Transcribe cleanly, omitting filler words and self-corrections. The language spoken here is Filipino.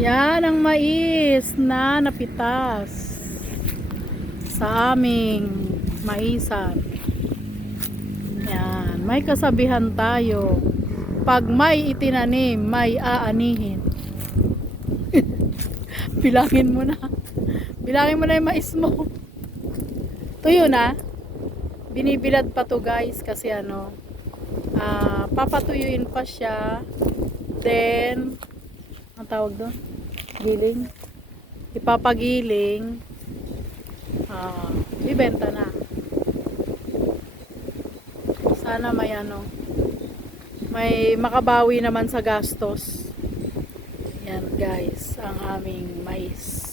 Yan ang mais na napitas sa aming maisan. Yan, may kasabihan tayo. Pag may itinanim, may aanihin. Bilangin mo na. Bilangin mo na yung mais mo. Tuyo na. Binibilad pa to guys kasi papatuyuin pa siya. Then ang tawag doon? Giling. Ipapagiling. Ibenta na. Sana may makabawi naman sa gastos. Yan guys, ang aming mais.